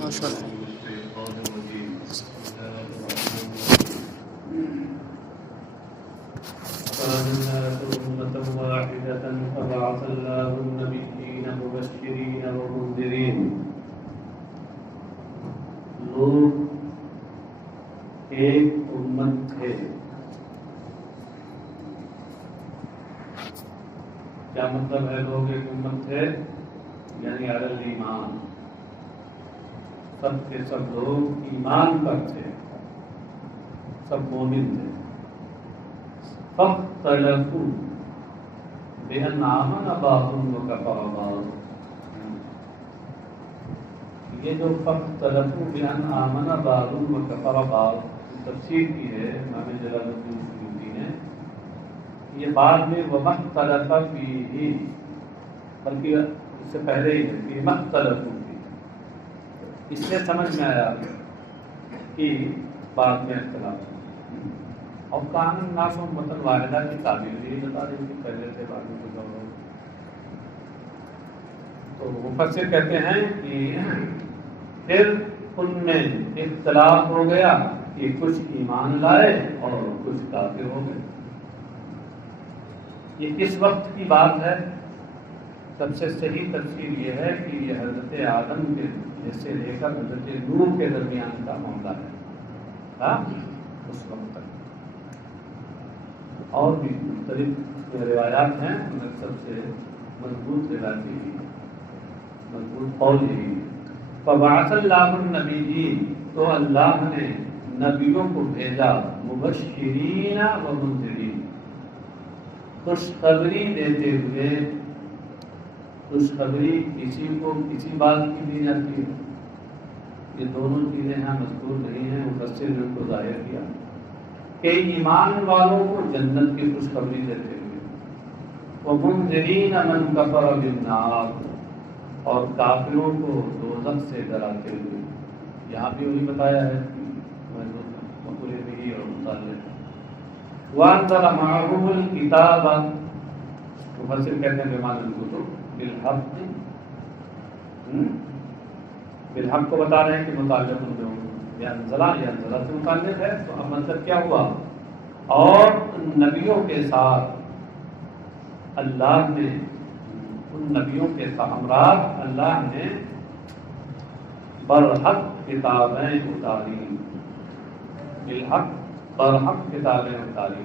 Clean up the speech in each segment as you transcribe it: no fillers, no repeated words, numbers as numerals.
ماشاء اللہ. فبعث الله النبيين مبشرين ومنذرين. لوگ ایک امت تھے. کیا مطلب ہے لوگ ایک امت تھے؟ یعنی علی الایمان، سب کے سب لوگ ایمان پر تھے، سب مومن تھے. فاختلفوا بأن آمن بعضهم وكفر بعض. یہ جو فاختلفوا بأن آمن بعضهم وكفر بعض تفسیر کی ہے امام جلال الدین سیوطی نے. یہ بعد میں وما اختلف فیہ، بلکہ اس سے پہلے ہی ہے فیما اختلفوا فیہ. اس سے سمجھ میں آیا کہ بعد میں اختلاف. اور قانون الناس امۃ واحدہ کی تعبیر بھی بتا دیں کہ پہلے سے بعد میں گزر ہو. تو مفسر کہتے ہیں کہ پھر ان میں اختلاف ہو گیا کہ کچھ ایمان لائے اور کچھ کافر ہو گئے. یہ کس وقت کی بات ہے؟ سب سے صحیح تفسیر یہ ہے کہ یہ حضرت آدم کے سے لے کر حضرت نوح کے درمیان کا معاملہ ہے. اس وقت تک اور بھی مختلف روایات ہیں، ان میں سب سے مضبوط روایت یہی مضبوط قول یہی. فبعث اللہ النبیین، تو اللہ نے نبیوں کو بھیجا مبشرین و منذرین، خوشخبری دیتے ہوئے. خوشخبری کسی کو کسی بات کی دی جاتی ہے. یہ دونوں چیزیں یہاں مذکور نہیں ہیں، مفسر نے ان کو ظاہر کیا کہ ایمان والوں کو جنت کی خوشخبری دیتے ہوئے، ومنذرین من کفر بالنار، اور کافروں کو دوزخ سے ڈراتے ہوئے. یہاں بھی وہی بتایا ہے مقولے بھی اور متعلق. وانزل معهم الکتاب، مفسر کہتے ہیں بمعنی الکتب بالحق. بالحق کو بتا رہے ہیں کہ متعلق ان لوگوں یا انزلہ سے متعلق ہے. تو اب مطلب کیا ہوا؟ اور نبیوں کے ساتھ اللہ نے، ان نبیوں کے ہمراہ اللہ نے برحق کتابیں اتاری. بالحق برحق کتابیں اتاری،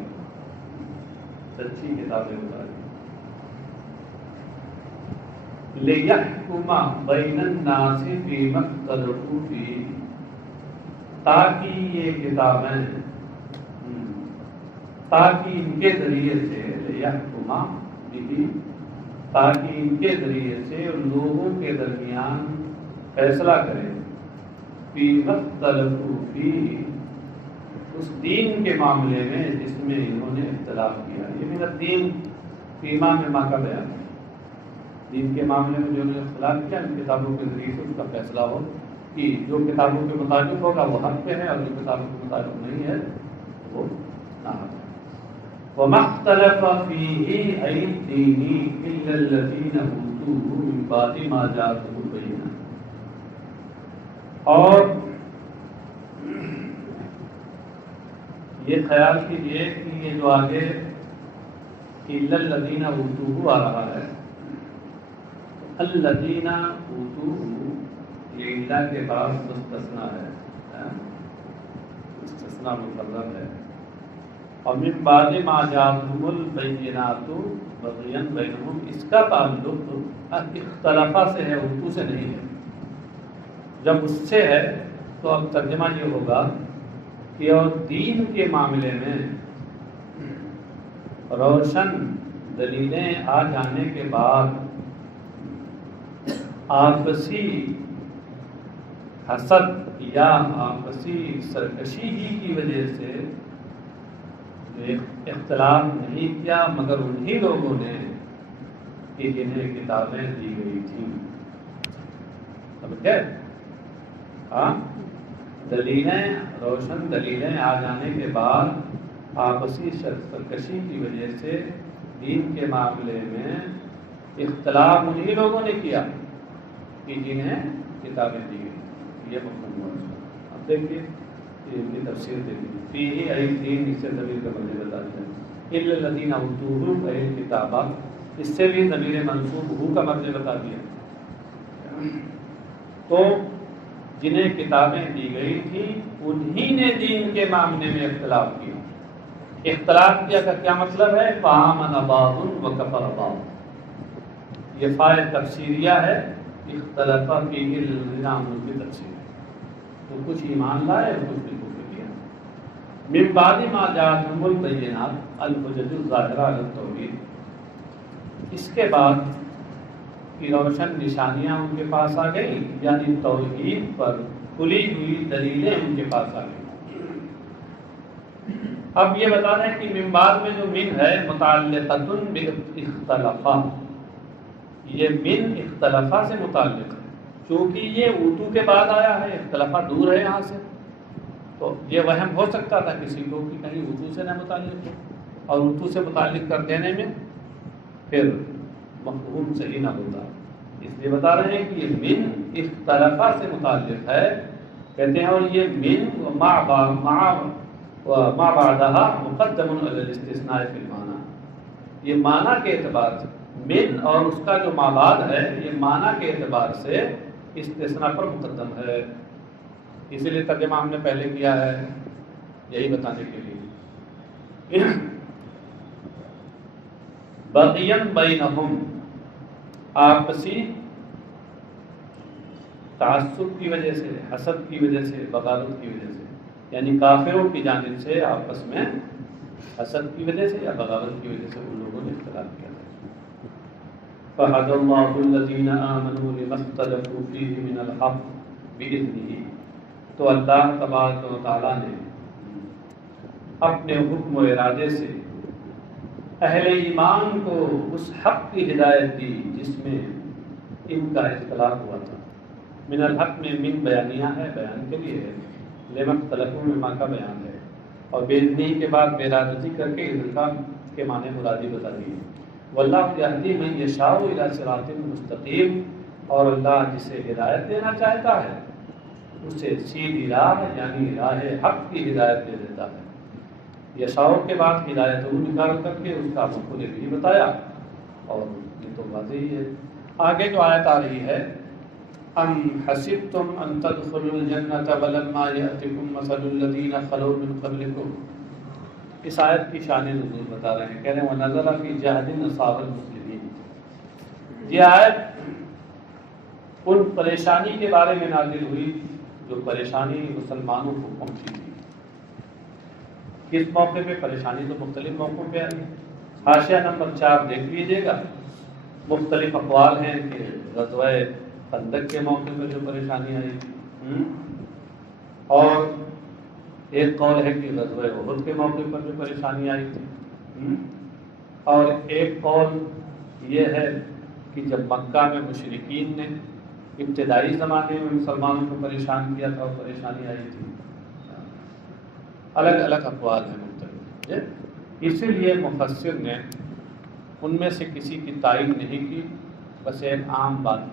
سچی کتابیں اتاری. لِيَحْكُمَ بَيْنَ النَّاسِ فِيمَا اخْتَلَفُوا فِيهِ، تاکہ یہ کتابیں، تاکہ ان کے ذریعے سے لِيَحْكُمَ بِهِ، تاکہ ان کے ذریعے سے لوگوں کے درمیان فیصلہ کریں. فِيمَا اخْتَلَفُوا فِيهِ، اس دین کے معاملے میں جس میں انہوں نے اختلاف کیا. یہ میرا دین فیما میں ماں کا بیان ہے. دین کے معاملے میں جو انہوں نے اختلاف کیا ان کتابوں کے ذریعے سے اس کا فیصلہ ہو کہ جو کتابوں کے مطابق ہوگا وہ حق پہ ہے اور جو کتابوں کے مطابق نہیں ہے وہ ناحق ہے. وَمَا اخْتَلَفَ فِيهِ أَيْ الدِّينِ إِلَّا الَّذِينَ أُوتُوهُ مِن بَعْدِ مَا جَاءَتْهُمُ الْبَيِّنَةُ. اور یہ خیال کیجیے کہ یہ جو آگے إِلَّا الَّذِينَ أُوتُوهُ آ رہا ہے، الذین اوتوہ یہ اللہ کے بعد مستثنیٰ ہے، مستثنیٰ مقرر ہے. اور من بعد ما جاءتهم البینات بغیا بینہم، اس کا تعلق اختلافہ سے ہے، اوتو سے نہیں ہے. جب اس سے ہے تو اب ترجمہ یہ ہوگا کہ اور دین کے معاملے میں روشن دلیلیں آ جانے کے بعد آپسی حسد یا آپسی سرکشی ہی کی وجہ سے اختلاف نہیں کیا، مگر انہی لوگوں نے کہ جنہیں کتابیں دی گئی تھیں. سمجھ گئے؟ ہاں، دلیلیں روشن دلیلیں آ جانے کے بعد آپسی سرکشی کی وجہ سے دین کے معاملے میں اختلاف انہی لوگوں نے کیا کہ جنہیں کتابیں دی گئی. یہ مفہوم ہوا۔ اب دیکھیے ان کی تفسیر دیکھیے، فیہ ای دین، اس سے ضمیر کا معنی بتا دیا، الا الذین اوتوہ ای کتابہ، اس سے بھی ضمیر منصوب ہو کا معنی بتا دیا۔ تو جنہیں کتابیں دی گئی تھی انہی نے دین کے معاملے میں اختلاف کیا۔ اختلاف کیا کا کیا مطلب ہے؟ فآمن بعض وکفر بعض، یہ فائل تفسیریہ ہے، اختلاف فیہ النظام کی تفسیر ہے، تو کچھ ایمان لائے اور کچھ بھی کفر کیا۔ من بعد ما جاءتهم البینات الحجج الظاہرہ علی التوحید، اس کے بعد کی روشن نشانیاں ان کے پاس آ گئی، یعنی توحید پر کھلی ہوئی دلیلیں ان کے پاس آ گئی۔ اب یہ بتا رہے ہیں کہ من بعد میں جو من ہے متعلقۃ باختلافہ، یہ من اختلافہ سے متعلق ہے، چونکہ یہ اوتو کے بعد آیا ہے، اختلافہ دور ہے یہاں سے، تو یہ وہم ہو سکتا تھا کسی کو کہ کہیں اوتو سے نہ متعلق ہو، اور اوتو سے متعلق کر دینے میں پھر مفہوم صحیح نہ ہوتا، اس لیے بتا رہے ہیں کہ یہ من اختلافہ سے متعلق ہے، کہتے ہیں، اور یہ من ما بعدها مقدم علی الاستثناء فی المعنی، یہ معنی کے اعتبار سے من اور اس کا جو ما بعد ہے یہ معنی کے اعتبار سے استثناء پر مقدم ہے، اسی لیے ترجمہ ہم نے پہلے کیا ہے یہی بتانے کے لیے۔ بغیم بینہم، آپسی تعصب کی وجہ سے، حسد کی وجہ سے، بغاوت کی وجہ سے، یعنی کافروں کی جانب سے آپس میں حسد کی وجہ سے یا بغاوت کی وجہ سے ان لوگوں نے اختلاف کیا تھا۔ فَهَدَى اللَّهُ الَّذِينَ آمَنُوا لِمَا اخْتَلَفُوا فِيهِ مِنَ الْحَقِّ بِإِذْنِهِ، تو اللہ تبارک و تعالیٰ نے اپنے حکم و ارادے سے اہل ایمان کو اس حق کی ہدایت دی جس میں ان کا اختلاف ہوا تھا۔ من الحق میں من بیانیہ ہے، بیان کے لیے ہے، لما اختلفوا میں ماں کا بیان ہے، اور بےدنی کے بعد بےرادتی کر کے انکار کے معنی مرادی بتا دیے۔ واللہ یہدی من یشاء الی صراط مستقیم، اور اللہ جسے ہدایت دینا چاہتا ہے اسے سیدھی راہ یعنی راہ حق کی ہدایت دے دیتا ہے۔ یشاء کے بعد ہدایت نکال کر کے اس کا مفعول بھی بتایا، اور یہ تو واضح ہی ہے۔ آگے جو آیت آ رہی ہے، ام حسبتم ان تدخلوا الجنة ولما يأتكم مثل الذين خلوا من قبلكم، اس آیت کی شان نزول بتا رہے ہیں، کہہ رہے ہیں وَنَزَلَ فِي جَهْدٍ أَصَابَ الْمُسْلِمِينَ، یہ آیت ان پریشانی کے بارے میں نازل ہوئی جو پریشانی مسلمانوں کو پہنچی تھی۔ کس موقع پہ پریشانی؟ تو مختلف موقعوں پہ آئی۔ حاشیہ نمبر 4 دیکھ لیجیے گا، مختلف اقوال ہیں کہ غزوہ خندق کے موقع پہ جو پریشانی آئی تھی، اور ایک قول ہے کہ غزوہ احد کے موقع پر جو پریشانی آئی تھی، اور ایک قول یہ ہے کہ جب مکہ میں مشرکین نے ابتدائی زمانے میں مسلمانوں کو پریشان کیا تھا اور پریشانی آئی تھی۔ الگ الگ اقوال ہیں مختلف، اسی لیے مفسر نے ان میں سے کسی کی تائید نہیں کی، بس ایک عام بات ہے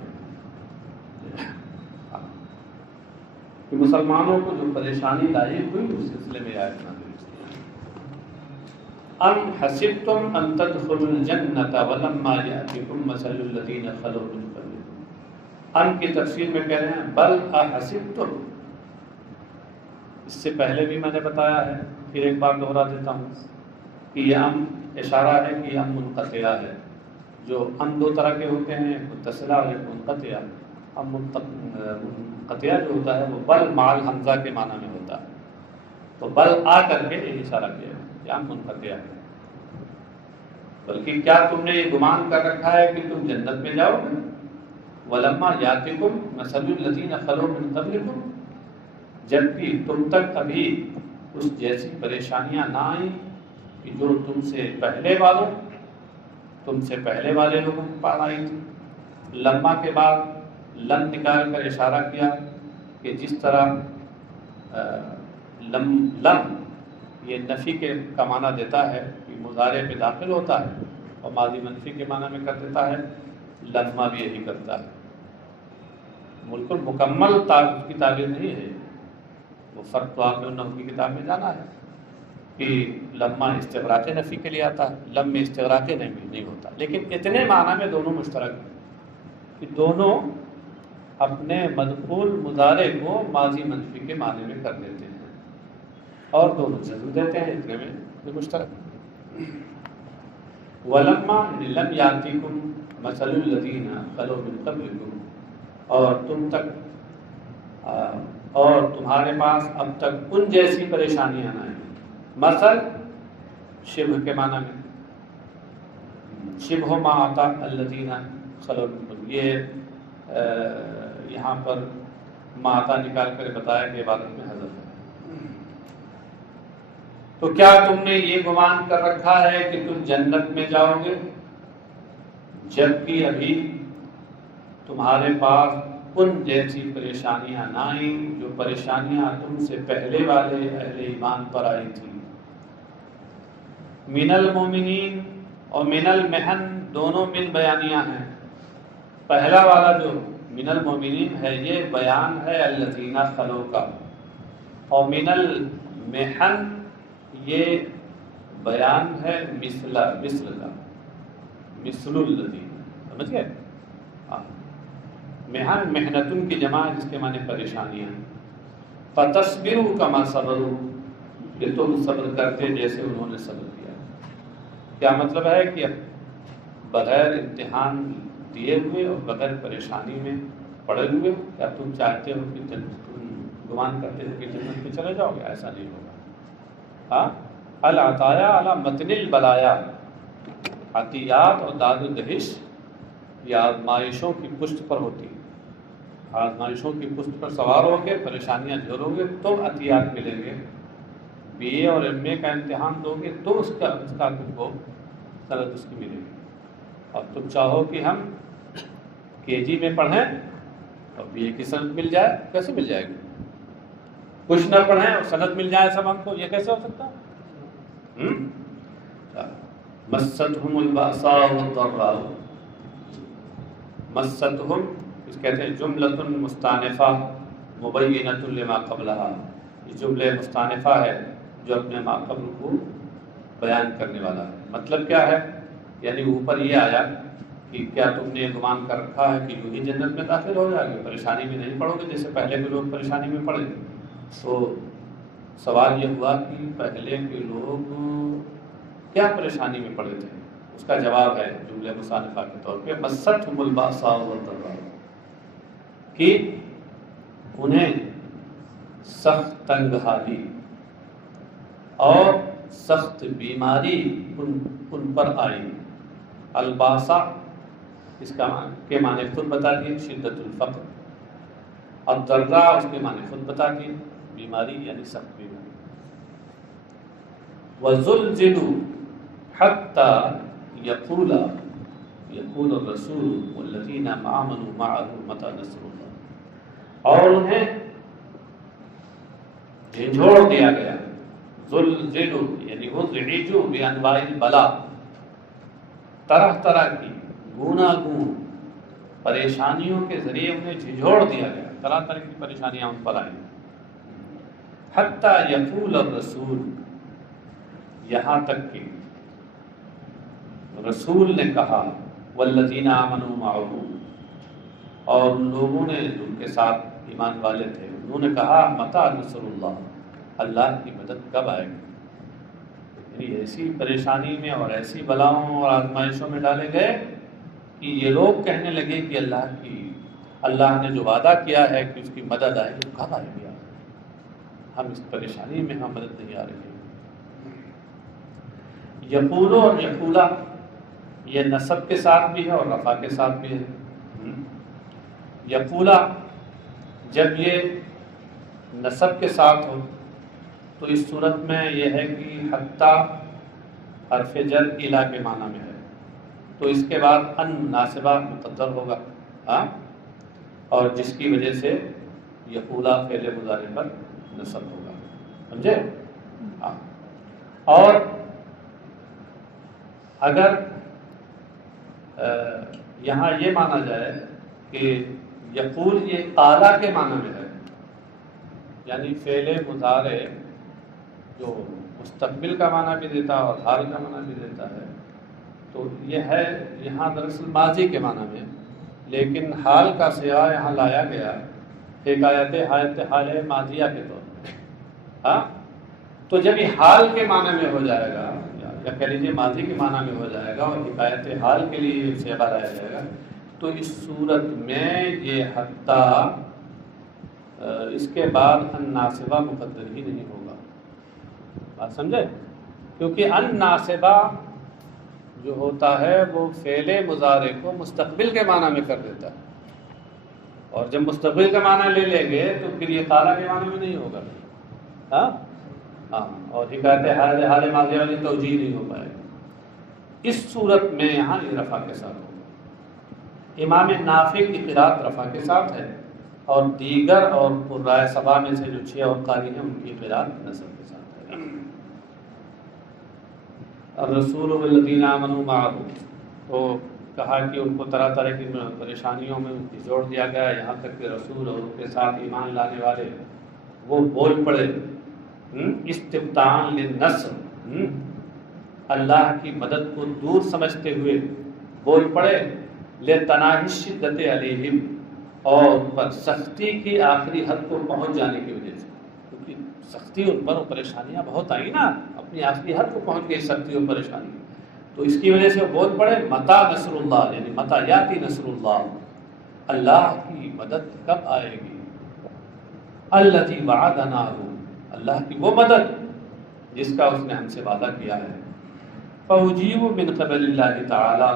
کہ مسلمانوں کو جو پریشانی لاحق ہوئی اس سلسلے میں آیت نازل ہوئی۔ ام حسبتم ان تدخلوا الجنة ولما يأتكم مثل الذين خلوا من قبلكم، ان کی تفسیر میں کہہ رہے ہیں بل احسبتم، اس سے پہلے بھی میں نے بتایا ہے، پھر ایک بار دوہرا دیتا ہوں کہ یہ ام اشارہ ہے کہ ام منقطعہ ہے، جو ام دو طرح کے ہوتے ہیں، متصلہ اور ایک منقطعہ۔ ام منقطعہ جو ہوتا ہے وہ بل مال حمزہ کے معنی میں ہوتا ہے، تو بل آ کر کے یہ اشارہ کیا ہے کہ ام منقطعہ ہے، بلکہ کیا تم نے یہ گمان کر رکھا ہے کہ تم جنت میں جاؤ گے؟ وَلَمَّا يَأْتِكُمْ مَثَلُ الَّذِينَ خَلَوْا مِن قَبْلِكُمْ، جبکہ تم تک ابھی اس جیسی پریشانیاں نہ آئیں کہ جو تم سے پہلے والے لوگوں کے پاس آئی تھی۔ لما کے بعد لم نکال کر اشارہ کیا کہ جس طرح لم یہ نفی کا معنی دیتا ہے کہ مضارع میں داخل ہوتا ہے، اور ماضی منفی کے معنی میں کر دیتا ہے، لما بھی یہی کرتا ہے۔ بالکل مکمل اس کی تعبیر نہیں ہے، وہ فرق تو آپ نے نحو کی کتاب میں جانا ہے کہ لما استغراق نفی کے لیے آتا ہے، لم میں استغراق نہیں ہوتا، لیکن اتنے معنی میں دونوں مشترک ہیں کہ دونوں اپنے مدخول مضارع کو ماضی منفی کے معنی میں کر دیتے ہیں اور دونوں جزم دیتے ہیں، اتنے میں یہ مشترک۔ ولما لم یاتیکم مثل الذین خلو من قبلکم، اور تم تک اور تمہارے پاس اب تک ان جیسی پریشانیاں نہ آئیں۔ مثل شبہ کے معنی میں، شبہ ما آتا الذین خلو من قبلکم، یہ یہاں پر ما آتا نکال کر بتایا کہ عبادت میں حذف ہے۔ تو کیا تم نے یہ گمان کر رکھا ہے کہ تم جنت میں جاؤ گے جبکہ ابھی تمہارے پاس ان جیسی پریشانیاں نہ آئیں جو پریشانیاں تم سے پہلے والے اہل ایمان پر آئی تھی۔ من المومنین اور من المحن دونوں من بیانیاں ہیں۔ پہلا والا جو من المومنین ہے یہ بیان ہے الذین خلو کا، اور من المحن یہ بیان ہے مثل کا، مثل الذین، سمجھ گئے؟ محن محنتن کی جمع ہے جس کے معنی پریشانیاں۔ فتصبروا کما صبروا، کہ تم صبر کرتے جیسے انہوں نے صبر کیا۔ کیا مطلب ہے کہ بغیر امتحان دیے ہوئے اور بغیر پریشانی میں پڑے ہوئے کیا تم چاہتے ہو کہ تم گمان کرتے ہو کہ جنت میں چلے جاؤ گے؟ ایسا نہیں ہوگا۔ ہاں، العطایا علی متن البلایا، عطیات اور داد و دہش یہ آزمائشوں کی پشت پر ہوتی ہے۔ آزمائشوں کی پشت پر سوار ہو کے پریشانیاں جھیلو گے تو عطیات ملیں گے۔ بی اے اور ایم اے کا امتحان دو گے تو اس کا تم کو سند اس کی ملے گی۔ اب تم چاہو کہ ہم کے جی میں پڑھیں اور بی اے کی سند مل جائے، کیسے مل جائے گی؟ کچھ نہ پڑھیں اور سند مل جائے سب ہم کو، یہ کیسے ہو سکتا؟ مستہم البأساء والضراء، مستہم اس کہتے ہیں جملۃ مستانفہ مبینۃ لما قبلها، یہ جملہ مستانفہ ہے جو اپنے ما قبل کو بیان کرنے والا ہے۔ مطلب کیا ہے؟ یعنی اوپر یہ آیا کہ کیا تم نے یہ گمان کر رکھا ہے کہ یوں ہی جنت میں داخل ہو جائے گے، پریشانی میں نہیں پڑو گے جیسے پہلے کے لوگ پریشانی میں پڑے؟ تو سوال یہ ہوا کہ پہلے کے لوگ کیا پریشانی میں پڑے تھے؟ اس کا جواب ہے جملہ مصانفہ کے طور پہ مستہم البأساء والضراء، کہ انہیں سخت تنگ حالی اور سخت بیماری ان پر آئی۔ الباسا اس کا کے معنی خود بتا دیے، شدت الفقر، الضراء اس کے معنی خود بتا دیے، بیماری یعنی سخت بیماری۔ وَزُلْزِلُوا حَتَّى يَقُولَ الرَّسُولُ وَالَّذِينَ آمَنُوا مَعَهُ مَتَىٰ نَصْرُ اللَّهِ، اور انہیں جھنجھوڑ دیا گیا۔ زلزلوا یعنی وزعجوا بانواع البلاء، طرح طرح کی گوناگون پریشانیوں کے ذریعے انہیں جھنجھوڑ دیا گیا، طرح طرح کی پریشانیاں ان پر آئیں۔ حتی یقول الرسول، یہاں تک کہ رسول نے کہا والذین آمنوا معه، اور ان لوگوں نے جو ان کے ساتھ ایمان والے تھے انہوں نے کہا متی نصر اللہ، اللہ کی مدد کب آئے گی؟ یعنی ایسی پریشانی میں اور ایسی بلاؤں اور آزمائشوں میں ڈالے گئے کہ یہ لوگ کہنے لگے کہ اللہ نے جو وعدہ کیا ہے کہ اس کی مدد آئے گی، کب آئے گی؟ ہم اس پریشانی میں ہم مدد نہیں آ رہی ہے۔ یقولو اور یقولا یہ نصب کے ساتھ بھی ہے اور رفع کے ساتھ بھی ہے۔ یقولا جب یہ نصب کے ساتھ ہو تو اس صورت میں یہ ہے کہ حتی حرف جر الی کے معنی میں ہے، تو اس کے بعد ان مناسبہ مقدر ہوگا، اور جس کی وجہ سے یقولا فعل مضارع پر نصب ہوگا، سمجھے؟ اور اگر یہاں یہ مانا جائے کہ یقول یہ قالا کے معنی میں ہے، یعنی فعل مضارع جو مستقبل کا معنی بھی دیتا ہے اور حال کا معنی بھی دیتا ہے، تو یہ ہے یہاں دراصل ماضی کے معنی میں، لیکن حال کا صیغہ یہاں لایا گیا حکایت حال ماضیہ کے طور پر۔ ہاں، تو جب یہ حال کے معنی میں ہو جائے گا یا کہہ لیجیے ماضی کے معنی میں ہو جائے گا اور حکایت حال کے لیے صیغہ لایا جائے گا، تو اس صورت میں یہ حتیٰ اس کے بعد الناصبہ مقدر ہی نہیں ہوگا۔ بات سمجھے؟ کیونکہ الناصبہ جو ہوتا ہے وہ فعل مضارع کو مستقبل کے معنی میں کر دیتا ہے، اور جب مستقبل کا معنی لے لیں گے تو پھر یہ قالا کے معنی میں نہیں ہوگا۔ ہاں، اور حکایت حال ماضی والی توجیہ نہیں ہو پائے گا۔ اس صورت میں یہاں یہ رفع کے ساتھ ہوگا۔ امام نافع کی قراءت رفع کے ساتھ ہے، اور دیگر اور قراء سبع میں سے جو 6 اور قاری ہیں ان کی قراءت نصب کے ساتھ ہے۔ الرسول والذین آمنوا معہ، تو کہا کہ ان کو طرح طرح کی پریشانیوں میں جوڑ دیا گیا، یہاں تک کہ رسول اور ان کے ساتھ ایمان لانے والے وہ بول پڑے استبطان للنصر، اللہ کی مدد کو دور سمجھتے ہوئے بول پڑے، لتناہی الشدت علیہم، اور پر سختی کی آخری حد کو پہنچ جانے کی وجہ سے، کیونکہ سختی ان پر پریشانیاں بہت آئی نا، اپنی آخری حد کو پہنچ گئی سختی اور پریشانی، تو اس کی وجہ سے وہ بول پڑے متی نصر اللہ، یعنی متی یاتی نصر اللہ، اللہ کی مدد کب آئے گی، الذی وعدنا، اللہ کی وہ مدد جس کا اس نے ہم سے وعدہ کیا ہے۔ فَأُجِيبُ مِنْ قَبَلِ اللَّهِ تعالی،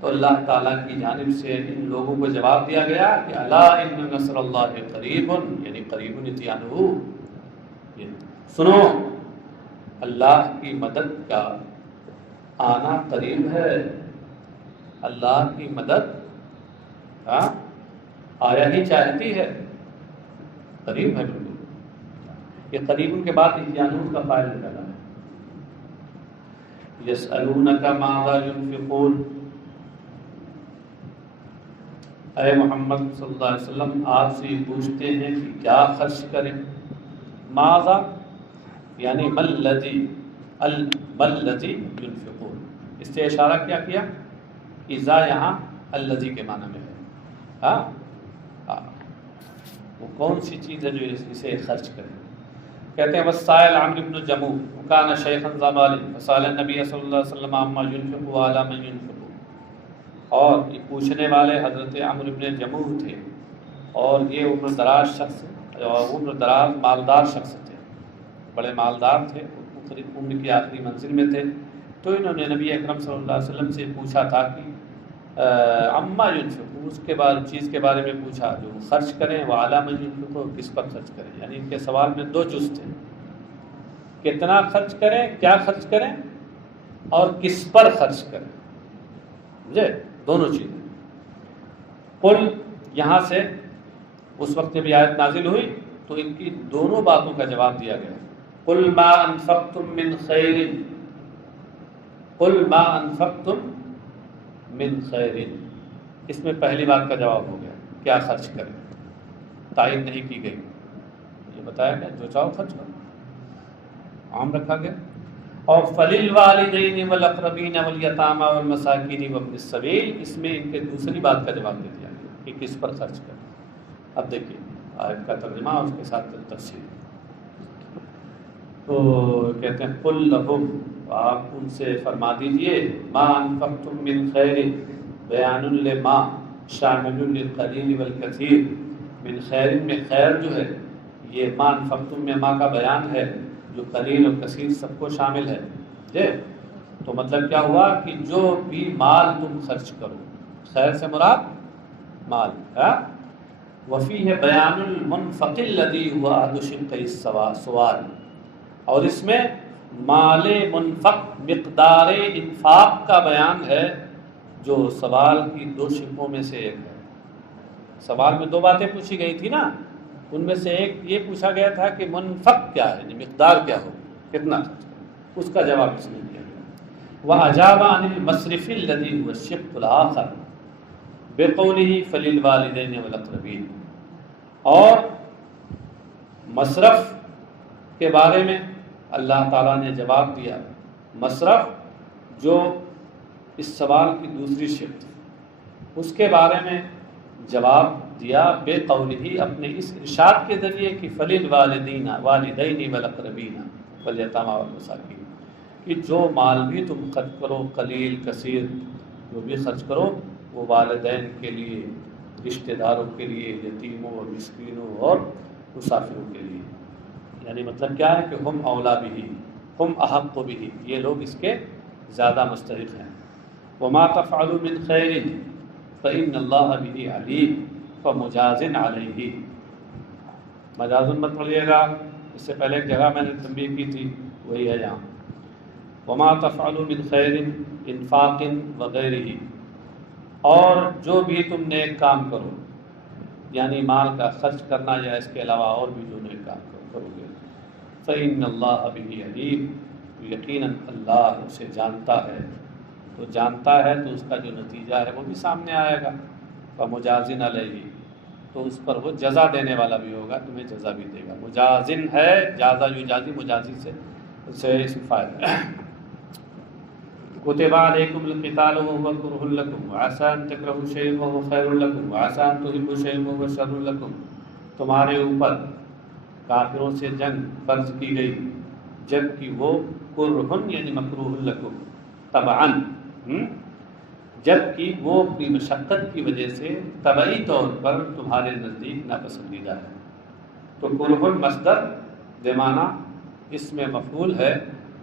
تو اللہ تعالیٰ کی جانب سے ان لوگوں کو جواب دیا گیا کہ الا ان نصر اللہ قریب، یعنی قریب اتیانہ، سنو اللہ کی مدد کا آنا قریب ہے، اللہ کی مدد آیا ہی چاہتی ہے، قریب ہے بالکل۔ یہ قریب کے بعد اتیانہ کا فاعل نکلا ہے۔ یسألونک ماذا ينفقون، اے محمد صلی اللہ علیہ وسلم آپ سے پوچھتے ہیں کہ کیا خرچ کریں، ماذا یعنی ملذی ينفقون، اس سے اشارہ کیا کیا، اذا یہاں الذی کے معنی میں ہے، وہ کون سی چیز ہے جو اسے خرچ کریں۔ کہتے ہیں والسائل عمرو بن جموح وكان شيخا ذا مال فسأل النبي صلی اللہ علیہ وسلم عما ينفق وعلى من ينفق، اور یہ پوچھنے والے حضرت عمرو بن جموح تھے، اور یہ عمر دراز شخص، عمر دراز مالدار شخص تھے، بڑے مالدار تھے، عمر کی آخری منزل میں تھے، تو انہوں نے نبی اکرم صلی اللہ علیہ وسلم سے پوچھا تھا کہ عما ينفق، اس کے بعد چیز کے بارے میں پوچھا جو وہ خرچ کریں، وعلی من ينفق، کس پر خرچ کریں، یعنی ان کے سوال میں دو جز تھے، کتنا خرچ کریں، کیا خرچ کریں، اور کس پر خرچ کریں، سمجھے، دونوں چیزیں۔ قل، یہاں سے اس وقت جب یہ آیت نازل ہوئی تو ان کی دونوں باتوں کا جواب دیا گیا۔ قل ما انفقتم من خیر، قل ما انفقتم من خیر، اس میں پہلی بات کا جواب ہو گیا، کیا خرچ کریں، تعین نہیں کی گئی، یہ بتایا گیا جو چاہو خرچ کرو، عام رکھا گیا۔ اور فَلِلْوَالِدَيْنِ وَالْأَقْرَبِينَ وَالْيَتَامَى وَالْمَسَاكِينِ وَابْنِ السَّبِيلِ، اس میں ان کے دوسری بات کا جواب دے دیا گیا کہ کس پر خرچ کریں۔ اب دیکھیے آیت کا ترجمہ اور اس کے ساتھ تفصیل، تو کہتے ہیں قُلْ لَهُمْ، آپ ان سے فرما دیجئے، مَا أَنفَقْتُم مِّن خَيْرٍ بَيَانٌ لِمَا شَامِلٌ لِلْقَلِيلِ وَالْكَثِيرِ، من خیر میں خیر جو ہے یہ ما انفقتم میں ما کا بیان ہے جو قلیل اور کثیر سب کو شامل ہے، جی، تو مطلب کیا ہوا کہ جو بھی مال تم خرچ کرو، خیر سے مراد مال، وفیہ بیان المنفق الذی هو احد شقی السوال، اور اس میں مال منفق مقدار انفاق کا بیان ہے جو سوال کی دو شقوں میں سے ایک ہے۔ سوال میں دو باتیں پوچھی گئی تھی نا، ان میں سے ایک یہ پوچھا گیا تھا کہ منفق کیا ہے، یعنی مقدار کیا ہو، کتنا خرچ کریں، اس کا جواب اس نے دیا گیا۔ وَأَجَابَ عَنِ الْمَصْرِفِ الَّذِي هُوَ الشِّقُّ الْآخَرُ، بقولہ فللوالدین والاقربین، اور مصرف کے بارے میں اللہ تعالیٰ نے جواب دیا. مصرف جو اس سوال کی دوسری شق تھی، اس کے بارے میں جواب دیا بقولہ، اپنے اس ارشاد کے ذریعے کہ فللوالدین والدین والاقربین والیتامی والمساکین، کہ جو مال بھی تم خرچ کرو، قلیل کثیر جو بھی خرچ کرو، وہ والدین کے لیے، رشتہ داروں کے لیے، یتیموں اور مسکینوں اور مسافروں کے لیے. یعنی مطلب کیا ہے کہ ہم اولا بھی، ہم احق بھی، یہ لوگ اس کے زیادہ مستحق ہیں. وما تفعلوا من خیر فإن اللہ به علیم فمجاز علیہ. مجاز مت پڑھیے گا، اس سے پہلے ایک جگہ میں نے تنبیہ کی تھی، وہی ہے یہاں. وما تفعلوا من خیر انفاق وغیرہ، اور جو بھی تم نیک کام کرو، یعنی مال کا خرچ کرنا یا اس کے علاوہ اور بھی جو نیک کام کرو گے، فإن اللہ به علیم، یقیناً اللہ اسے جانتا ہے. تو جانتا ہے تو اس کا جو نتیجہ ہے وہ بھی سامنے آئے گا. فمجازن علیہ، تو اس پر وہ جزا دینے والا بھی ہوگا، تمہیں جزا بھی دے گا. مجازن ہے، جازا یجازی، مجازی سے اسم فاعل. کتب علیکم القتال وهو کرہ لکم وعسى ان تکرہوا شیئا وهو خیر لکم وعسى ان تحبوا شیئا وهو شر لکم. تمہارے اوپر کافروں سے جنگ فرض کی گئی، جبکہ وہ کرہن یعنی مکروہ لکم طبعاً، جبکہ وہ اپنی مشقت کی وجہ سے طبعی طور پر تمہارے نزدیک ناپسندیدہ ہے. تو کرہن مصدر بمعنی اس میں مفعول ہے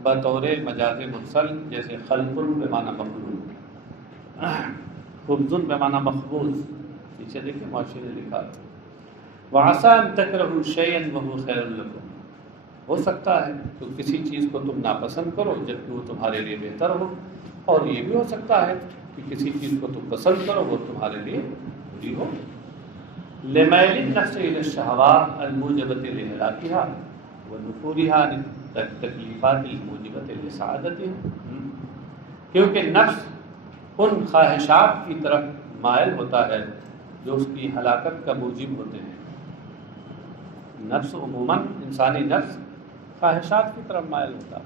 بطور مجاز مرسل، جیسے خلق بمعنی مخلوق، خبز بمعنی مخبوز. پیچھے دیکھیں معاشرے نے لکھا ہے وعسى ان تکرہوا شیئا وهو خیر لکم. ہو سکتا ہے کہ کسی چیز کو تم ناپسند کرو جبکہ وہ تمہارے لیے بہتر ہو، اور یہ بھی ہو سکتا ہے کہ کسی چیز کو تم پسند کرو وہ تمہارے لیے بری ہو. لمیل النفس الى الشہوات الموجبۃ لہلاکها ونفورها عن التکلیفات الموجبۃ لسعادتها، کیونکہ نفس ان خواہشات کی طرف مائل ہوتا ہے جو اس کی ہلاکت کا موجب ہوتے ہیں. نفس عموماً انسانی نفس خواہشات کی طرف مائل ہوتا ہے.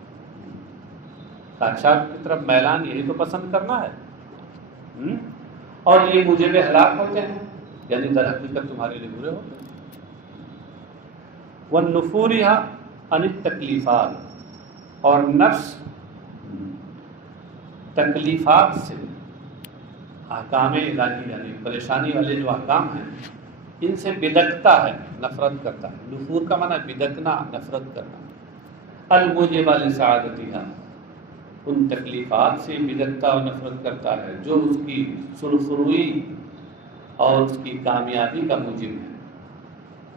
خواہشات کی طرف میلان یہی تو پسند کرنا ہے، اور یہ موجب ہلاک ہوتے ہیں، یعنی در حقیقت تمہارے لیے برے ہوتے ہیں. وَالنُّفُورِهَا عَنِ التَّکْلِیفَاتِ، اور نفس تکلیفات سے، احکام الہی یعنی پریشانی والے جو احکام ہیں ان سے بدکتا ہے، نفرت کرتا ہے. نفور کا معنی بدکنا، نفرت کرنا. الموجبہ لسعادتها، ان تکلیفات سے بدکتا اور نفرت کرتا ہے جو اس کی سرخروئی اور اس کی کامیابی کا موجب ہے.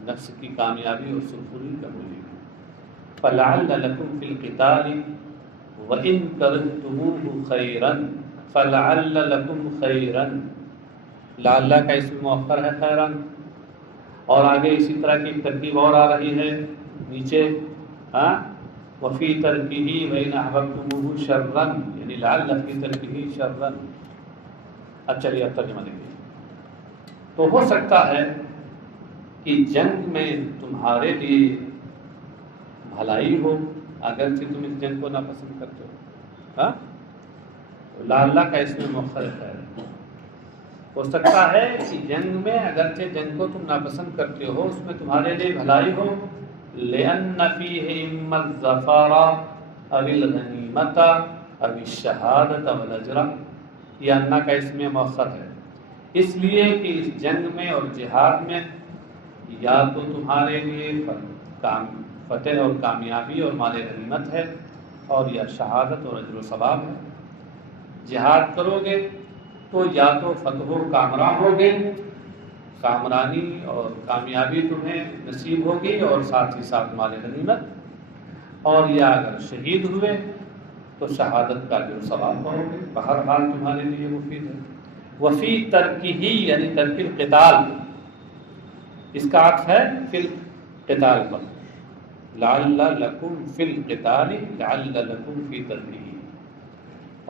نفس کی کامیابی اور سرخروئی کا موجب ہے. فلعل لکم فی القتال وَإِن كَرِهْتُمُوهُ خَيْرًا فَلَعَلَّ لَكُمْ خَيْرًا، لعل کا اسم مؤخر ہے خیرن، اور آگے اسی طرح کی ترکیب اور آ رہی ہے نیچے، وَفِي تَرْكِهِ وَإِنْ أَحْبَبْتُمُوهُ شَرًّا، یعنی لعل فی ترکہ شرًا. اب چلیے اب ترجمہ دیکھیے. تو ہو سکتا ہے کہ جنگ میں تمہارے لیے بھلائی ہو اگرچہ تم اس جنگ کو ناپسند کرتے ہو. لعل کا اس میں مؤخر ہے. ہو سکتا ہے کہ جنگ میں اگرچہ جنگ کو تم ناپسند کرتے ہو اس میں تمہارے لیے بھلائی ہو. لأن فيه إما الظفر أو الغنیمة أو الشهادة والأجر، یہ انا کا اس میں مؤخر ہے اس لیے کہ اس جنگ میں اور جہاد میں یا تو تمہارے لیے فتح اور کامیابی اور مال غنیمت ہے، اور یا شہادت اور اجر و ثواب ہے. جہاد کرو گے تو یا تو فتح و کامراں ہوگے، کامرانی اور کامیابی تمہیں نصیب ہوگی اور ساتھ ہی ساتھ مال غنیمت، اور یا اگر شہید ہوئے تو شہادت کا اجر و ثواب پاؤ گے. بہرحال تمہارے لیے مفید ہے. وفی ترکہ یعنی ترک القتال، اس کا عطف ہے فی القتال پر. لعل لکم فی القتال لعل لکم فی ترکہ،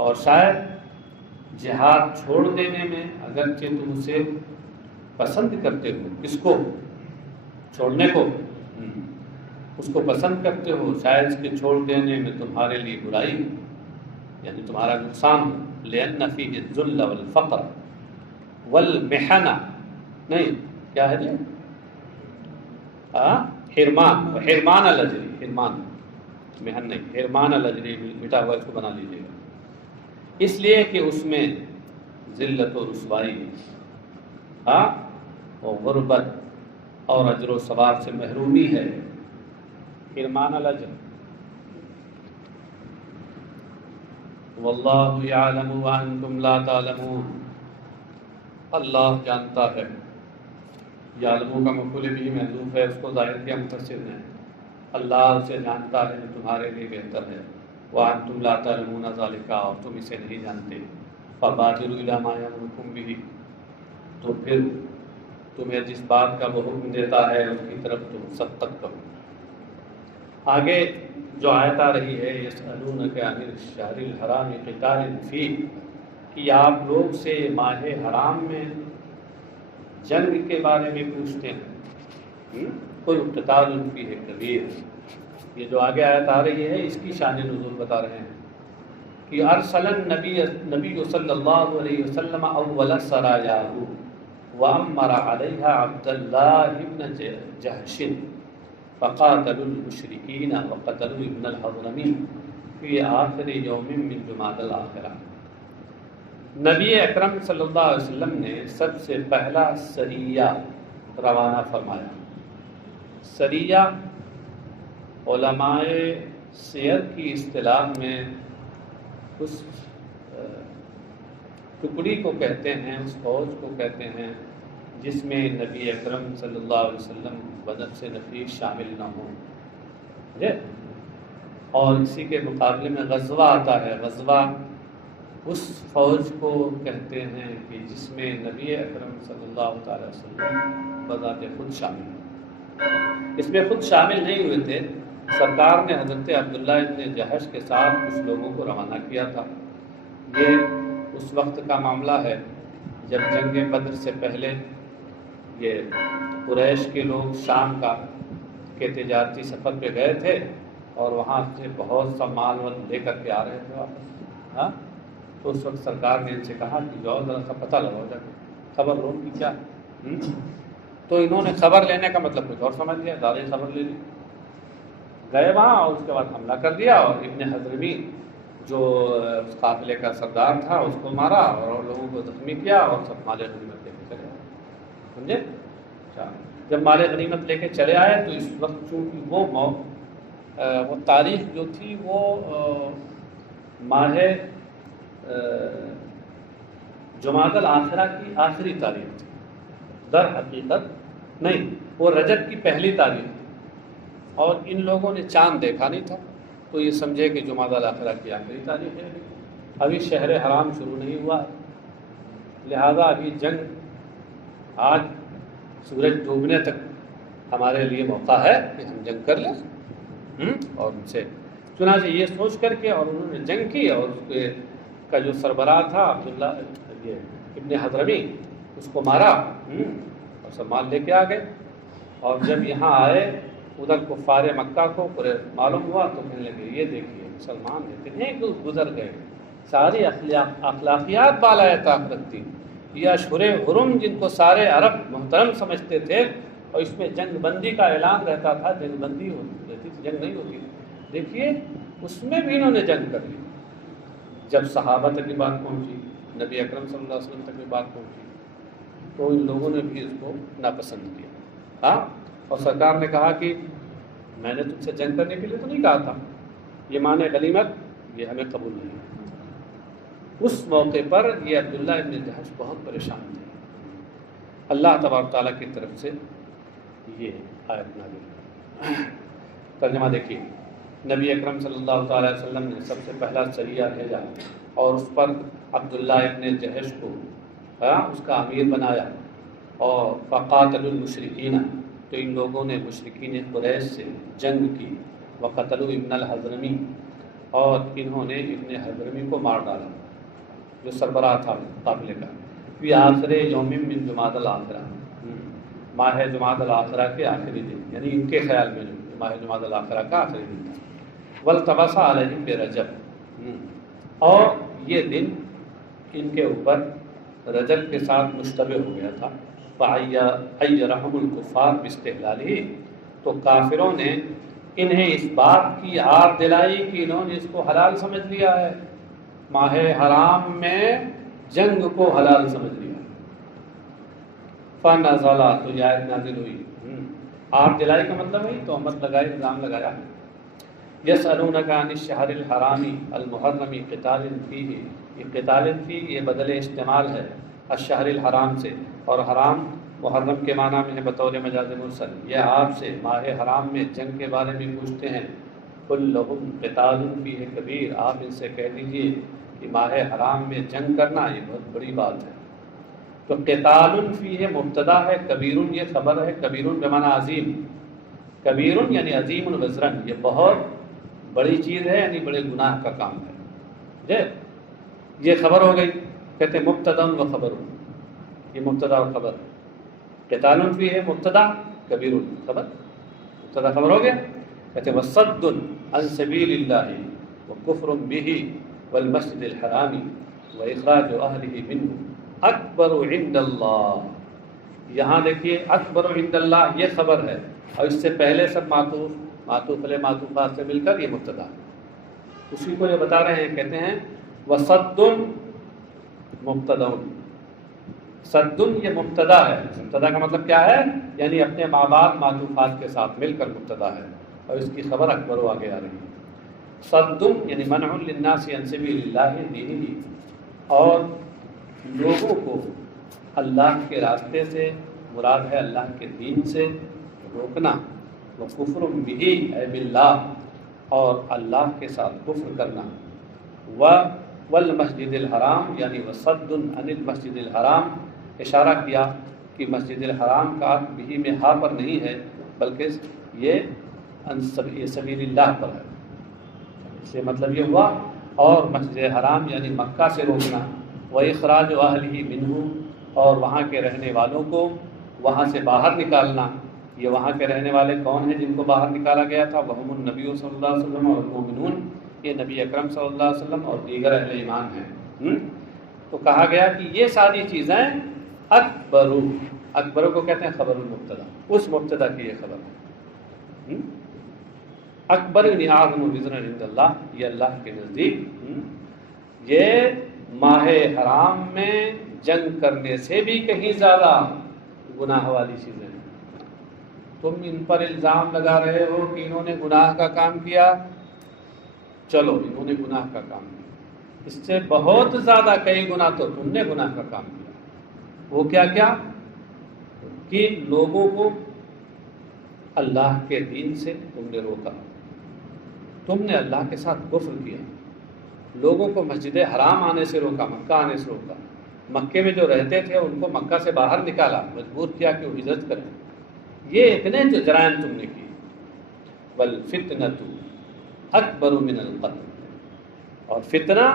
اور شاید جہاد چھوڑ دینے میں اگرچہ تم اسے پسند کرتے ہو، کس کو؟ چھوڑنے کو، اس کو پسند کرتے ہو، شاید اس کے چھوڑ دینے میں تمہارے لیے برائی یعنی تمہارا نقصان، لأن فيه الذل والفقر والمحنہ، نہیں کیا ہے جی حرمان، حرمان الاجر، حرمان محن نہیں، حرمان الاجر مٹا ہوا اس کو بنا لیجیے گا، اس لیے کہ اس میں ذلت و رسوائی اور غربت اور اجر و ثواب سے محرومی ہے، حرمان الاجر۔ واللہ یعلم وانتم لا تعلمون، اللہ جانتا ہے، یعلموں کا مفعول بھی محذوف ہے، اس کو ظاہر کیا مفسر نے، اللہ اسے جانتا ہے جو تمہارے لیے بہتر ہے، وانتم لا تعلمون ذالک، اور تم اسے نہیں جانتے، فبادروا الی ما یامرکم بہ، تو پھر تمہیں جس بات کا وہ حکم دیتا ہے اس کی طرف تم سبقت کرو۔ آگے جو آیت آ رہی ہے یسألونک عن الشہر الحرام قتال فیہ، کہ آپ لوگ سے ماہ حرام میں جنگ کے بارے میں پوچھتے ہیں، کوئی قتال فیہ کبیر، یہ جو آگے آیت آ رہی ہے اس کی شان نزول بتا رہے ہیں کہ ارسل النبی صلی اللہ علیہ وسلم اول سرایاہ وامر علیہ عبد اللہ بن جہش فقاتلوا المشرکین وقتلوا ابن الحضرمی فی آخر یوم من جمادی الآخرہ۔ نبی اکرم صلی اللہ علیہ وسلم نے سب سے پہلا سریہ روانہ فرمایا۔ سریہ علماء سیر کی اصطلاح میں اس ٹکڑی کو کہتے ہیں، اس فوج کو کہتے ہیں جس میں نبی اکرم صلی اللہ علیہ وسلم بدر سے نفیر شامل نہ ہوں، اور اسی کے مقابلے میں غزوہ آتا ہے، غزوہ اس فوج کو کہتے ہیں کہ جس میں نبی اکرم صلی اللہ تعالی وسلم بذات خود شامل ہیں۔ اس میں خود شامل نہیں ہوئے تھے، سرکار نے حضرت عبداللہ ابن جہش کے ساتھ کچھ لوگوں کو روانہ کیا تھا۔ یہ اس وقت کا معاملہ ہے جب جنگ بدر سے پہلے یہ قریش کے لوگ شام کے تجارتی سفر پہ گئے تھے اور وہاں سے بہت سا مال لے کر کے آ رہے تھے واپس، تو اس وقت سرکار نے ان سے کہا کہ جاؤ ذرا سا پتہ لگاؤ جا کے خبر لو کہ کیا ہے۔ تو انہوں نے خبر لینے کا مطلب کچھ اور سمجھ لیا، زیادہ خبر لے لی، گئے وہاں اور اس کے بعد حملہ کر دیا اور ابن حضرمی جو اس قافلے کا سردار تھا اس کو مارا اور لوگوں کو زخمی کیا اور سب مال غنیمت لے کے چلے آئے، سمجھے؟ جب مال غنیمت لے کے چلے آئے تو اس وقت چونکہ وہ تاریخ جو تھی وہ ماہ جمادی الآخرہ کی آخری تاریخ تھی، در حقیقت نہیں، وہ رجب کی پہلی تاریخ تھی اور ان لوگوں نے چاند دیکھا نہیں تھا تو یہ سمجھے کہ جمادی الآخرہ کی آخری تاریخ ہے، ابھی شہر حرام شروع نہیں ہوا ہے، لہذا ابھی جنگ آج سورج ڈوبنے تک ہمارے لیے موقع ہے کہ ہم جنگ کر لیں، اور ان سے چنانچہ یہ سوچ کر کے اور انہوں نے جنگ کی اور اس کے کا جو سربراہ تھا عبداللہ یہ ابن حضرمی اس کو مارا اور سب مال لے کے آ گئے، اور جب یہاں آئے ادھر کفار مکہ کو پورے معلوم ہوا تو کہنے لگے یہ دیکھیے مسلمان اتنے گزر گئے، ساری اخلاقیات بالائے طاق رکھتی، یہ اشہر حرم جن کو سارے عرب محترم سمجھتے تھے اور اس میں جنگ بندی کا اعلان رہتا تھا، جنگ بندی ہوتی رہتی تھی، جنگ نہیں ہوتی، دیکھیے اس میں بھی انہوں نے جنگ کر لی۔ جب صحابہ تک کی بات پہنچی، نبی اکرم صلی اللہ علیہ وسلم تک کی بات پہنچی تو ان لوگوں نے بھی اس کو ناپسند کیا، اور سرکار نے کہا کہ میں نے تم سے جنگ کرنے کے لیے تو نہیں کہا تھا، یہ مانے غنیمت یہ ہمیں قبول نہیں۔ اس موقع پر یہ عبداللہ ابن جہش بہت پریشان تھے، اللہ تبارک تعالیٰ کی طرف سے یہ آیت نازل۔ ترجمہ دیکھیے، نبی اکرم صلی اللہ تعالیٰ علیہ وسلم نے سب سے پہلا سریہ بھیجا اور اس پر عبداللہ ابن جہش کو اس کا امیر بنایا، اور فقاتلوا المشرکین، تو ان لوگوں نے مشرکین قریش سے جنگ کی، وقتلوا ابن الحضرمی، اور انہوں نے ابن حضرمی کو مار ڈالا، جو سربراہ تھا قافلے کا، فی آخر یوم من جمادی الآخرہ، ماہ جمادی الآخرہ کے آخری دن، یعنی ان کے خیال میں جو ماہ جمادی الآخرہ کا آخری دن تھا، والتبس علیہم برجب، اور یہ دن ان کے اوپر رجب کے ساتھ مشتبہ ہو گیا تھا، فعیرہم الکفار باستحلالہ، تو کافروں نے انہیں اس بات کی آر دلائی کہ انہوں نے اس کو حلال سمجھ لیا ہے، ماہ حرام میں جنگ کو حلال سمجھ لیا۔ فنزل، تو یہ آیت نازل ہوئی، آر دلائی کا مطلب ہے تہمت لگائی، الزام لگایا۔ یسألونک عن الشہر الحرام المحرم قتال فیہ، یہ قتال فیہ یہ بدل استعمال ہے الشہر الحرام سے، اور حرام محرم کے معنی میں ہے بطور مجاز مرسل، یہ آپ سے ماہ حرام میں جنگ کے بارے میں پوچھتے ہیں، قل لہم قتال فیہ کبیر، آپ ان سے کہہ دیجئے کہ ماہ حرام میں جنگ کرنا یہ بہت بڑی بات ہے۔ تو قتال فیہ مبتدا ہے، کبیر یہ خبر ہے، کبیر بمعنی عظیم، کبیر یعنی عظیم وزرن، یہ بہت بڑی چیز ہے، یعنی بڑے گناہ کا کام ہے، یہ خبر ہو گئی، کہتے ہیں مبتدا و خبر، یہ مبتدا و خبر، قتال فیہ ہے مبتدا، کبیر خبر، مبتدا خبر ہو گیا، کہتے ہیں وصد عن سبیل اللہ وکفر بہ والمسجد الحرام واخراج اہلہ منہ اکبر عند اللہ، یہاں دیکھیے اکبر عند اللہ یہ خبر ہے، اور اس سے پہلے سب معطوف علیہ معطوفات سے مل کر یہ مبتدا، اسی کو یہ بتا رہے ہیں، کہتے ہیں وصد مبتدا، صد یہ مبتدا ہے، مبتدا کا مطلب کیا ہے، یعنی اپنے ماں باپ معطوفات کے ساتھ مل کر مبتدا ہے، اور اس کی خبر اکبر و آگے آ رہی ہے۔ صد یعنی منع للناس عن سبیل اللہ دینہ، اور لوگوں کو اللہ کے راستے سے مراد ہے اللہ کے دین سے روکنا، وہ کفر بہ اے باللہ، اور اللہ کے ساتھ کفر کرنا، والمسجد الحرام یعنی وصد عن المسجد الحرام، اشارہ کیا کہ مسجد الحرام کا بھی میں ہاں پر نہیں ہے بلکہ یہ سبیل اللہ پر ہے، اس سے مطلب یہ ہوا، اور مسجد حرام یعنی مکہ سے روکنا، وَإِخْرَاجُ أَهْلِهِ مِنْهُ، اور وہاں کے رہنے والوں کو وہاں سے باہر نکالنا، یہ وہاں کے رہنے والے کون ہیں جن کو باہر نکالا گیا تھا، وَهُمُ النَّبِيُّ صلی اللہ علیہ وسلم والمؤمنون، یہ نبی اکرم صلی اللہ علیہ وسلم اور دیگر اہل ایمان ہیں۔ تو کہا گیا کہ یہ ساری چیزیں اکبرو کو کہتے ہیں خبر المبتدا، اس مبتدا کی یہ خبر ہے، اکبر یعنی اعظم وزرا عند اللہ، یہ اللہ کے نزدیک یہ ماہ حرام میں جنگ کرنے سے بھی کہیں زیادہ گناہ والی چیزیں ہیں۔ تم ان پر الزام لگا رہے ہو کہ انہوں نے گناہ کا کام کیا، چلو انہوں نے گناہ کا کام کیا، اس سے بہت زیادہ کئی گناہ تو تم نے گناہ کا کام کیا، وہ کیا کیا کہ لوگوں کو اللہ کے دین سے تم نے روکا، تم نے اللہ کے ساتھ کفر کیا، لوگوں کو مسجد حرام آنے سے روکا، مکہ آنے سے روکا، مکے میں جو رہتے تھے ان کو مکہ سے باہر نکالا، مجبور کیا کہ وہ ہجرت کریں، یہ اتنے جو جرائم تم نے کی، والفتنۃ اکبر من القتل، اور فتنہ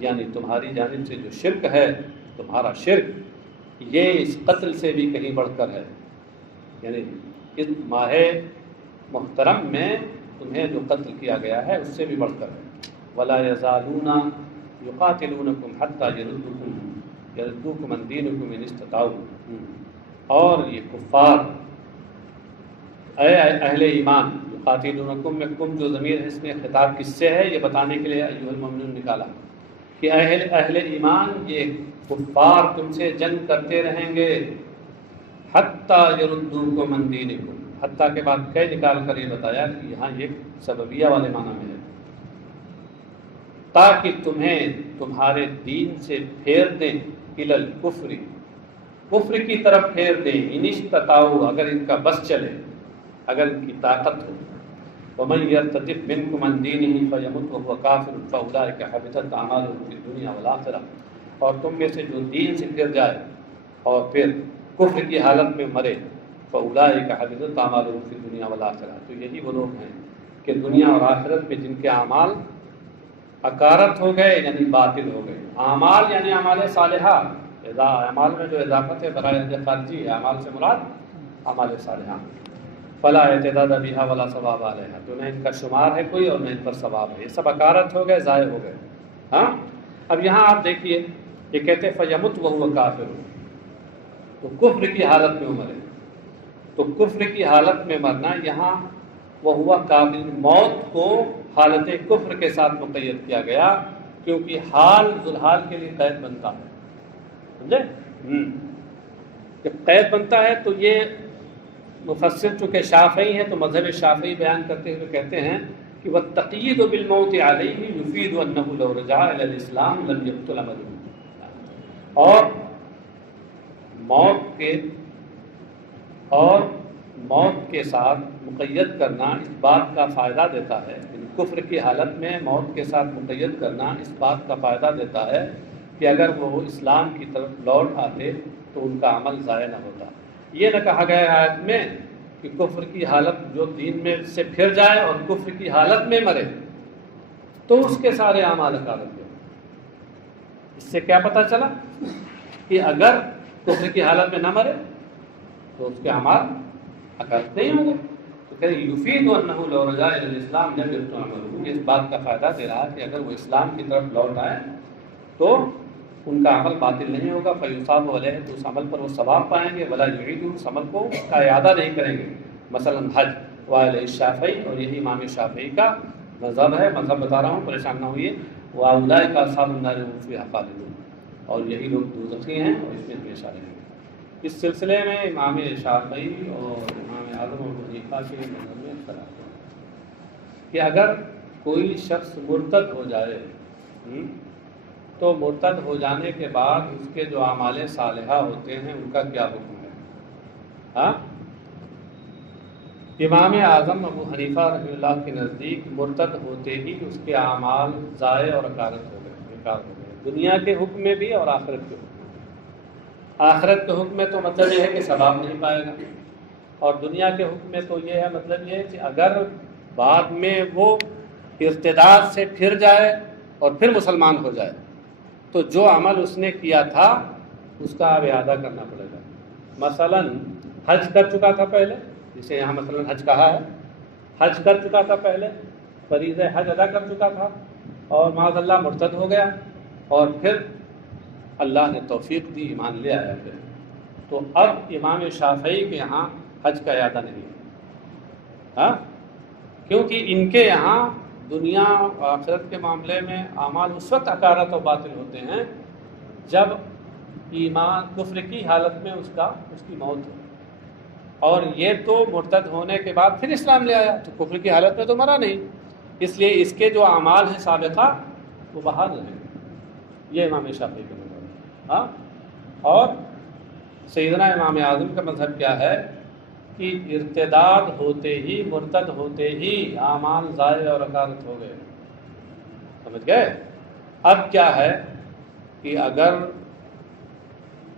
یعنی تمہاری جانب سے جو شرک ہے، تمہارا شرک یہ اس قتل سے بھی کہیں بڑھ کر ہے، یعنی اس ماہ محترم میں تمہیں جو قتل کیا گیا ہے اس سے بھی بڑھ کر ہے۔ وَلَا يَزَالُونَ يُقَاتِلُونَكُمْ حَتَّى يَرُدُّوكُمْ عَنْ دِينِكُمْ إِنِ اسْتَطَاعُوا، اور یہ کفار اے اہل ایمان، یقاتلونکم میں کم جو ضمیر ہے اس میں خطاب کس سے ہے یہ بتانے کے لیے ایھا المؤمنون نکالا کہ اہل ایمان یہ کفار تم سے جنگ کرتے رہیں گے، حتیٰ یردوکم عن دینکم، حتیٰ کے بعد کئی نکال کر یہ بتایا کہ یہاں یہ سببیہ والے معنی میں ہے، تاکہ تمہیں تمہارے دین سے پھیر دیں، الی الکفر، کفر کی طرف پھیر دیں، ان استطاعوا، اگر ان کا بس چلے، اگر ان کی طاقت ہو، ومن یرتد منکم عن دینہ فیمت وہو کافر فاولئک حبطت اعمالهم فی الدنیا والآخرہ، اور تم میں سے جو دین سے پھر جائے اور پھر کفر کی حالت میں مرے، فاولئک حبطت اعمالهم فی الدنیا والآخرہ، تو یہی وہ لوگ ہیں کہ دنیا اور آخرت میں جن کے اعمال اکارت ہو گئے یعنی باطل ہو گئے، اعمال یعنی اعمال صالحہ، اعمال میں جو اضافت ہے برائے خارجی ہے، اعمال سے مراد اعمال صالحہ، فلا اعتداد بها ولا ثواب علیہا، تو نہ ان کا شمار ہے کوئی اور نہ ان پر ثواب ہے، یہ سب اکارت ہو گئے، ضائع ہو گئے۔ ہاں اب یہاں آپ دیکھیے یہ کہتے ہیں فیمت وہو کافر، تو کفر کی حالت میں مرے، تو کفر کی حالت میں مرنا یہاں وہ ہوا کافر، موت کو حالت کفر کے ساتھ مقید کیا گیا، کیونکہ حال ذوالحال کے لیے قید بنتا ہے، سمجھے؟ جب قید بنتا ہے تو یہ مفسر چونکہ شافعی ہیں تو مذہب شافعی بیان کرتے ہوئے کہتے ہیں کہ والتقیید بالموت علیہ یفید انہ لو رجع الی الاسلام لم یقتل عمله، اور موت کے ساتھ مقید کرنا اس بات کا فائدہ دیتا ہے، کفر کی حالت میں موت کے ساتھ مقید کرنا اس بات کا فائدہ دیتا ہے کہ اگر وہ اسلام کی طرف لوٹ آتے تو ان کا عمل ضائع نہ ہوتا۔ یہ نہ کہا گیا آیت میں کہ کفر کی حالت جو دین میں سے پھر جائے اور کفر کی حالت میں مرے تو اس کے سارے اعمال اکارت گئے۔ اس سے کیا پتہ چلا کہ اگر کفر کی حالت میں نہ مرے تو اس کے اعمال اکارت نہیں ہوں گے، تو کہ یفید انہ لو رجع الی الاسلام لم یقتل عمله، اس بات کا فائدہ دے رہا کہ اگر وہ اسلام کی طرف لوٹ آئے تو ان کا عمل باطل نہیں ہوگا، فیصاب علیہ، تو اس عمل پر وہ ثواب پائیں گے، ولا یعید، اس عمل کو اس کا اعادہ نہیں کریں گے، مثلا حج، وعلی الشافعی، اور یہی امام شافعی کا مذہب ہے، مذہب بتا رہا ہوں پریشان نہ ہوئیے، واولئک اصحاب النار هم فیہا خالدون، اور یہی لوگ دوزخی ہیں اور اس میں ہمیشہ رہیں گے۔ اس سلسلے میں امام شافعی اور امام اعظم ابو حنیفہ کے مذہب میں اختلاف ہے کہ اگر کوئی شخص مرتد ہو جائے تو مرتد ہو جانے کے بعد اس کے جو اعمال صالحہ ہوتے ہیں ان کا کیا حکم ہے؟ ہاں امام اعظم ابو حنیفہ رحمہ اللہ کے نزدیک مرتد ہوتے ہی اس کے اعمال ضائع اور اکارت ہو گئے، بیکار ہو گئے، دنیا کے حکم میں بھی اور آخرت کے حکم میں۔ آخرت کے حکم میں تو مطلب یہ ہے کہ ثواب نہیں پائے گا، اور دنیا کے حکم میں تو یہ ہے مطلب یہ ہے کہ اگر بعد میں وہ ارتداد سے پھر جائے اور پھر مسلمان ہو جائے تو جو عمل اس نے کیا تھا اس کا اب اعادہ کرنا پڑے گا۔ مثلا حج کر چکا تھا پہلے، جسے یہاں مثلا حج کہا ہے، حج کر چکا تھا پہلے، فریضہ حج ادا کر چکا تھا، اور معاذ اللہ مرتد ہو گیا، اور پھر اللہ نے توفیق دی، ایمان لے آیا پھر، تو اب امام شافعی کے یہاں حج کا اعادہ نہیں ہے، ہاں کیونکہ ان کے یہاں دنیا و آخرت کے معاملے میں اعمال اس وقت اکارت و باطل ہوتے ہیں جب ایمان کفر کی حالت میں اس کی موت ہو، اور یہ تو مرتد ہونے کے بعد پھر اسلام لے آیا، تو کفر کی حالت میں تو مرا نہیں، اس لیے اس کے جو اعمال ہیں سابقہ وہ بحال رہیں گے۔ یہ امام شافعی کا مذہب ہے۔ ہاں اور سیدنا امام اعظم کا مذہب کیا ہے کہ ارتداد ہوتے ہی، مرتد ہوتے ہی اعمال ضائع اور اکارت ہو گئے، سمجھ گئے؟ اب کیا ہے کہ اگر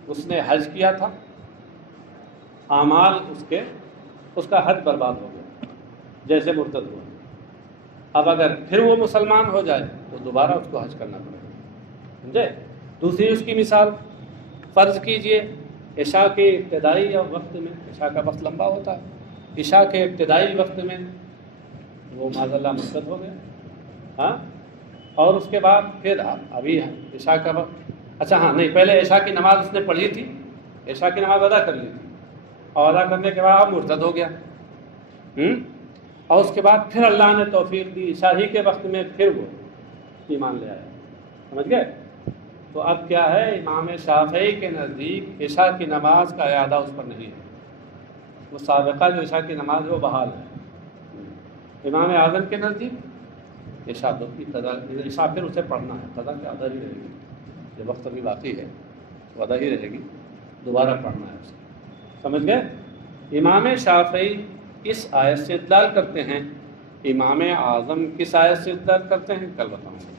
اس نے حج کیا تھا، اعمال اس کا حج برباد ہو گیا جیسے مرتد ہوا، اب اگر پھر وہ مسلمان ہو جائے تو دوبارہ اس کو حج کرنا پڑے گا، سمجھے؟ دوسری اس کی مثال، فرض کیجئے عشاء کے ابتدائی وقت میں، عشاء کا وقت لمبا ہوتا ہے، عشاء کے ابتدائی وقت میں وہ معاذ اللہ مرتد ہو گیا، ہاں اور اس کے بعد پھر ابھی عشاء کا وقت، اچھا ہاں نہیں، پہلے عشاء کی نماز اس نے پڑھی تھی، عشاء کی نماز ادا کر لی تھی، اور ادا کرنے کے بعد اب مرتد ہو گیا، اور اس کے بعد پھر اللہ نے توفیق دی، عشاء ہی کے وقت میں پھر وہ ایمان لے آیا، سمجھ گئے؟ تو اب کیا ہے، امام شافعی کے نزدیک عشاء کی نماز کا اعادہ اس پر نہیں ہے، وہ سابقہ جو عشاء کی نماز ہے وہ بحال ہے۔ امام اعظم کے نزدیک عشاء کی قضا، عشاء پھر اسے پڑھنا ہے، قضا کی ادا ہی رہے گی، جو وقت ابھی باقی ہے وہ ادا ہی رہے گی، دوبارہ پڑھنا ہے اسے، سمجھ گئے؟ امام شافعی اس آیت سے استدلال کرتے ہیں، امام اعظم کس آیت سے استدلال کرتے ہیں کل بتاؤں گا۔